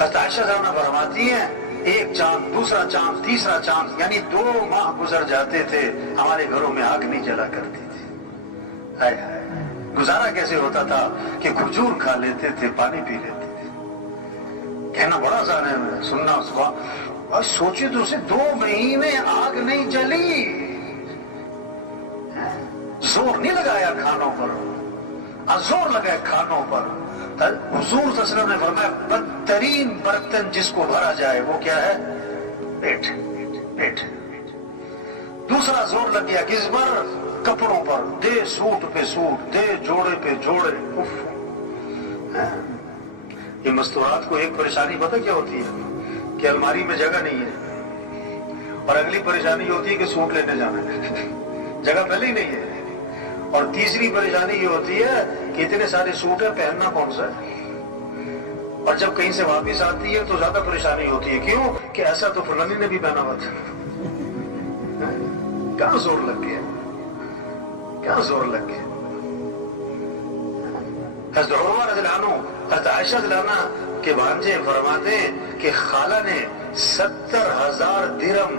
حضرت عائشہ صاحب فرماتی ہیں ایک چاند، دوسرا چاند، تیسرا چاند، یعنی 2 ماہ گزر جاتے تھے ہمارے گھروں میں آگ نہیں جلا کرتی تھی. ہائے ہائے، گزارا کیسے ہوتا تھا کہ کھجور کھا لیتے تھے، پانی پی لیتے تھے. کہنا بڑا آسان ہے، سننا اس کو. اور سوچے تو اسے 2 مہینے آگ نہیں جلی، زور نہیں لگایا کھانوں پر، زور لگایا کھانوں پر. حضور صلی اللہ علیہ وسلم نے فرمایا بدترین برتن جس کو بھرا جائے وہ کیا ہے؟ پیٹ. پیٹ. دوسرا زور لگ گیا کس پر؟ کپڑوں پر. دے سوٹ پہ سوٹ، دے جوڑے پہ جوڑے. یہ مستورات کو ایک پریشانی پتہ کیا ہوتی ہے؟ کہ الماری میں جگہ نہیں ہے، اور اگلی پریشانی ہوتی ہے کہ سوٹ لینے جانا ہے، جگہ پہلے ہی نہیں ہے. اور تیسری پریشانی یہ ہوتی ہے کہ اتنے سارے سوٹ ہیں، پہننا کون سا ہے. اور جب کہیں سے واپس آتی ہے تو زیادہ پریشانی ہوتی ہے. کیوں؟ کہ ایسا تو فلانی نے بھی پہنا ہوا تھا. کہاں زور لگ گیا، کہاں زور لگ گیا. حضرت عمر رضی اللہ عنہ، حضرت عائشہ رضی اللہ عنہ کے بھانجے فرماتے ہیں کہ خالہ نے 70,000 درہم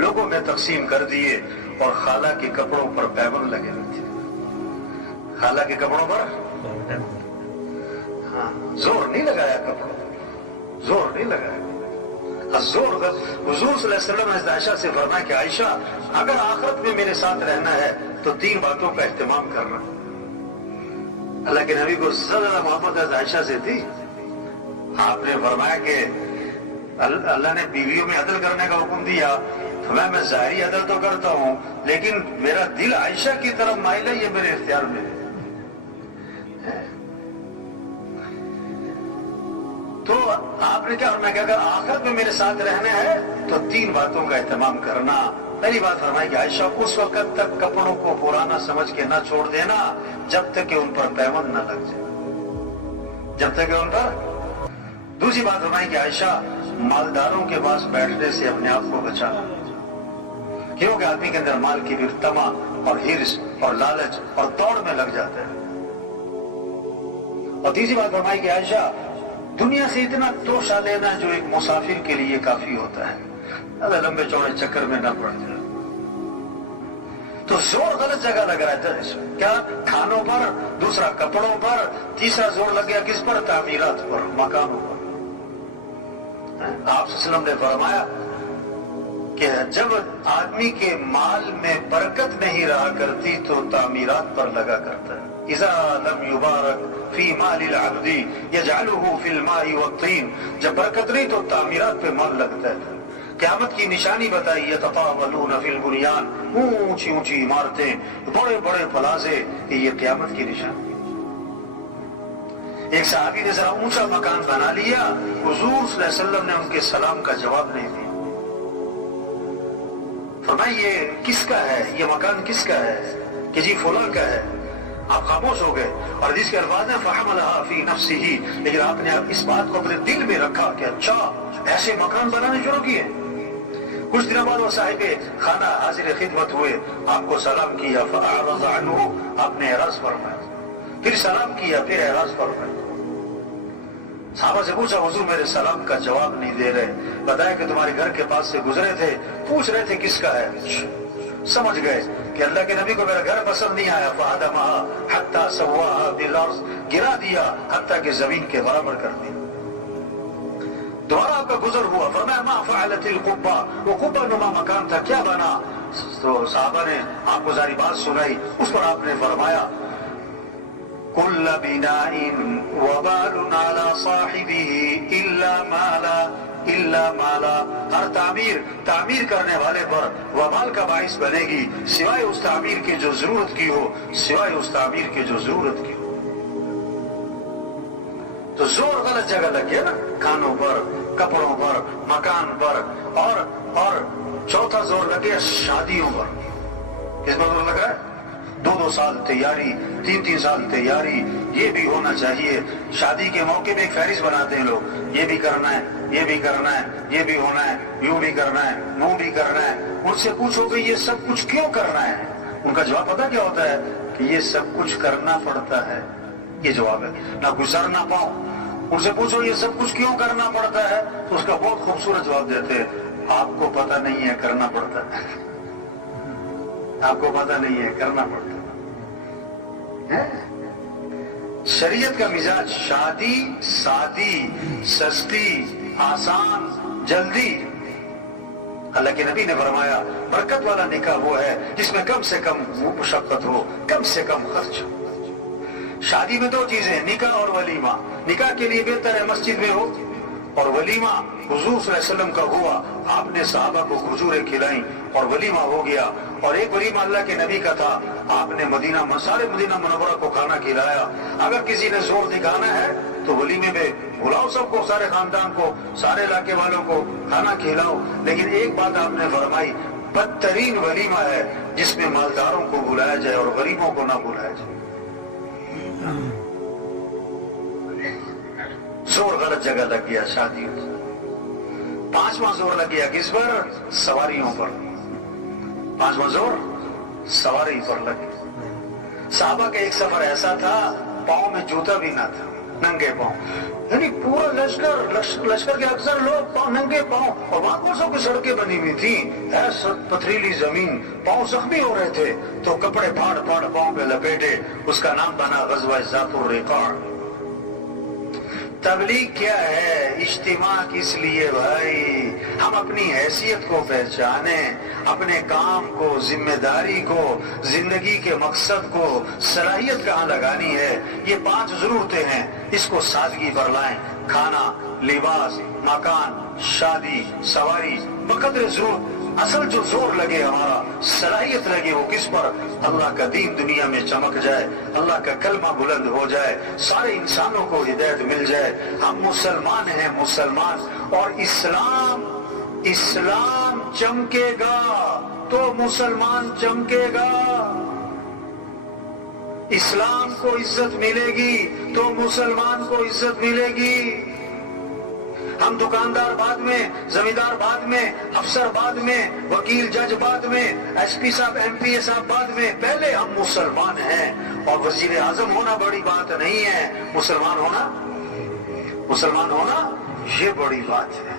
لوگوں میں تقسیم کر دیے، اور خالہ کے کپڑوں پر پیبند لگے ہوئے تھے. خالہ کے کپڑوں پر زور نہیں لگایا، کپڑوں زور نہیں لگایا. زور حضور صلی اللہ علیہ وسلم نے عائشہ سے فرمایا کہ عائشہ اگر آخرت میں میرے ساتھ رہنا ہے تو 3 باتوں کا اہتمام کرنا. اللہ کے نبی کو زیادہ محبت عائشہ سے تھی. آپ نے فرمایا کہ اللہ نے بیویوں میں عدل کرنے کا حکم دیا، تو میں ظاہری عدل تو کرتا ہوں، لیکن میرا دل عائشہ کی طرف مائل ہے، یہ میرے اختیار میں ہے. تو آپ نے کیا فرمایا کہ اگر آخرت میں میرے ساتھ رہنا ہے تو 3 باتوں کا اہتمام کرنا. پہلی بات فرمائی کہ عائشہ اس وقت تک کپڑوں کو پرانا سمجھ کے نہ چھوڑ دینا جب تک کہ ان پر پیوند نہ لگ جائے، جب تک کہ ان پر. دوسری بات فرمائی کہ عائشہ مالداروں کے پاس بیٹھنے سے اپنے آپ کو بچانا، کیونکہ آدمی کے اندر مال کی طمع اور ہرس اور لالچ اور دوڑ میں لگ جاتا ہے. اور تیسری بات فرمائی کہ عائشہ دنیا سے اتنا توشہ لینا جو ایک مسافر کے لیے کافی ہوتا ہے، اگر لمبے چوڑے چکر میں نہ پڑ جائے. تو زور غلط جگہ لگ رہا ہے. کیا؟ کھانوں پر، دوسرا کپڑوں پر، تیسرا زور لگ گیا کس پر؟ تعمیرات پر، مکانوں پر. آپ صلی اللہ علیہ وسلم نے فرمایا کہ جب آدمی کے مال میں برکت نہیں رہا کرتی تو تعمیرات پر لگا کرتا ہے. اذا لم یبارک فی مال العبد یجعلہ فی الماء والطین. جب برکت نہیں تو تعمیرات پہ مال لگتا ہے. قیامت کی نشانی بتائی، یتطاولون فی البنیان، اونچی اونچی عمارتیں، بڑے بڑے پلازے، کہ یہ قیامت کی نشانی. ایک صحابی نے ذرا اونچا مکان بنا لیا، حضور صلی اللہ علیہ وسلم نے ان کے سلام کا جواب نہیں دیا. فرمایا یہ کس کا ہے، یہ مکان کس کا ہے؟ کہ جی فلاں کا ہے. آپ خاموش ہو گئے. اور حدیث کے الفاظ ہیں فَحَمَلَهَا فِي نَفْسِهِ، لیکن آپ نے اس بات کو اپنے دل میں رکھا کہ اچھا ایسے مکان بنانے شروع کیے. کچھ دنوں بعد وہ صاحب خانہ حاضر خدمت ہوئے، آپ کو سلام کیا، فَأَعْرَضَ عَنْهُ، آپ نے اعراض فرمایا. پھر سلام کیا، پھر اعراض فرمایا. صحابہ سے پوچھا حضور میرے سلام کا جواب نہیں دے رہے. بتایا کہ تمہارے گھر کے پاس سے گزرے تھے، پوچھ رہے تھے کس کا ہے. سمجھ گئے کہ اللہ کے نبی کو میرا گھر پسند نہیں آیا. فَهَدَمَهَا حَتَّى سَوَّاهَا بِالْأَرْضِ، گرا دیا حتیٰ کہ زمین کے برابر کر دیا. دوبارہ آپ کا گزر ہوا، فرمایا مَا فَعَلَتِ الْقُبَّةُ، وہ قبہ نما مکان تھا کیا بنا؟ تو صحابہ نے آپ کو ساری بات سنائی. اس پر آپ نے فرمایا كل بناء وبال على صاحبه إلا مالا. ہر تعمیر کرنے والے پر وبال کا باعث بنے گی سوائے اس تعمیر کے جو ضرورت کی ہو، سوائے اس تعمیر کے جو ضرورت کی ہو. تو زور غلط جگہ لگ گیا نا، کھانوں پر، کپڑوں پر، مکان پر. اور چوتھا زور لگ گیا شادیوں پر. کس پر زور لگا ہے؟ 2 سال تیاری، 3 سال تیاری. یہ بھی ہونا چاہیے. شادی کے موقع پہ ایک فہرست بناتے ہیں لوگ، یہ بھی کرنا ہے، یہ بھی کرنا ہے، یہ بھی ہونا ہے، یوں بھی کرنا ہے، وہ بھی کرنا ہے. ان سے پوچھو کہ یہ سب کچھ کیوں کرنا ہے؟ ان کا جواب پتہ کیا ہوتا ہے؟ کہ یہ سب کچھ کرنا پڑتا ہے. یہ جواب ہے. نہ گزر نہ پاؤں، ان سے پوچھو یہ سب کچھ کیوں کرنا پڑتا ہے، تو اس کا بہت خوبصورت جواب دیتے ہیں، آپ کو پتہ نہیں ہے کرنا پڑتا ہے، آپ کو پتہ نہیں ہے کرنا پڑتا ہے۔ شریعت کا مزاج شادی سادی، سستی، آسان، جلدی۔ اللہ کے نبی نے فرمایا برکت والا نکاح وہ ہے جس میں کم سے کم مشقت ہو، کم سے کم خرچ ہو۔ شادی میں دو چیزیں، نکاح اور ولیمہ۔ نکاح کے لیے بہتر ہے مسجد میں ہو، اور ولیمہ حضور صلی اللہ علیہ وسلم کا ہوا، آپ نے صحابہ کو کھجوریں کھلائیں اور ولیمہ ہو گیا۔ اور ایک ولیمہ اللہ کے نبی کا تھا، آپ نے سارے مدینہ منورہ کو کھانا کھلایا۔ اگر کسی نے زور دکھانا ہے تو ولیمے میں بلاؤ سب کو، سارے خاندان کو، سارے علاقے والوں کو کھانا کھلاؤ، لیکن ایک بات آپ نے فرمائی، بدترین ولیمہ ہے جس میں مالداروں کو بلایا جائے اور غریبوں کو نہ بلایا جائے۔ زور غلط جگہ لگ گیا شادی۔ پانچواں زور لگ گیا کس پر؟ سواریوں پر۔ پانچواں زور سواری پر لگ گیا۔ صحابہ کا ایک سفر ایسا تھا، پاؤں میں جوتا بھی نہ تھا، ننگے پاؤں، یعنی پورا لشکر کے اکثر لوگ پاؤں ننگے پاؤں، اور وہاں پر سب کی سڑکیں بنی ہوئی تھی، ایسا پتھریلی زمین، پاؤں زخمی ہو رہے تھے، تو کپڑے پھاڑ پھاڑ پاؤں پہ لپیٹے۔ اس کا نام بنا غزوہ ذات الرقاع۔ تبلیغ کیا ہے؟ اجتماع کس لیے بھائی؟ ہم اپنی حیثیت کو پہچانیں، اپنے کام کو، ذمہ داری کو، زندگی کے مقصد کو، صلاحیت کہاں لگانی ہے۔ یہ 5 ضرورتیں ہیں، اس کو سادگی پر لائیں۔ کھانا، لباس، مکان، شادی، سواری، بقدر ضرورت۔ اصل جو زور لگے، ہمارا صلاحیت لگے، وہ کس پر؟ اللہ کا دین دنیا میں چمک جائے، اللہ کا کلمہ بلند ہو جائے، سارے انسانوں کو ہدایت مل جائے۔ ہم مسلمان ہیں، مسلمان، اور اسلام چمکے گا تو مسلمان چمکے گا۔ اسلام کو عزت ملے گی تو مسلمان کو عزت ملے گی۔ ہم دکاندار بعد میں، زمیندار بعد میں، افسر بعد میں، وکیل جج بعد میں، ایس پی صاحب ایم پی اے صاحب بعد میں، پہلے ہم مسلمان ہیں۔ اور وزیر اعظم ہونا بڑی بات نہیں ہے، مسلمان ہونا یہ بڑی بات ہے۔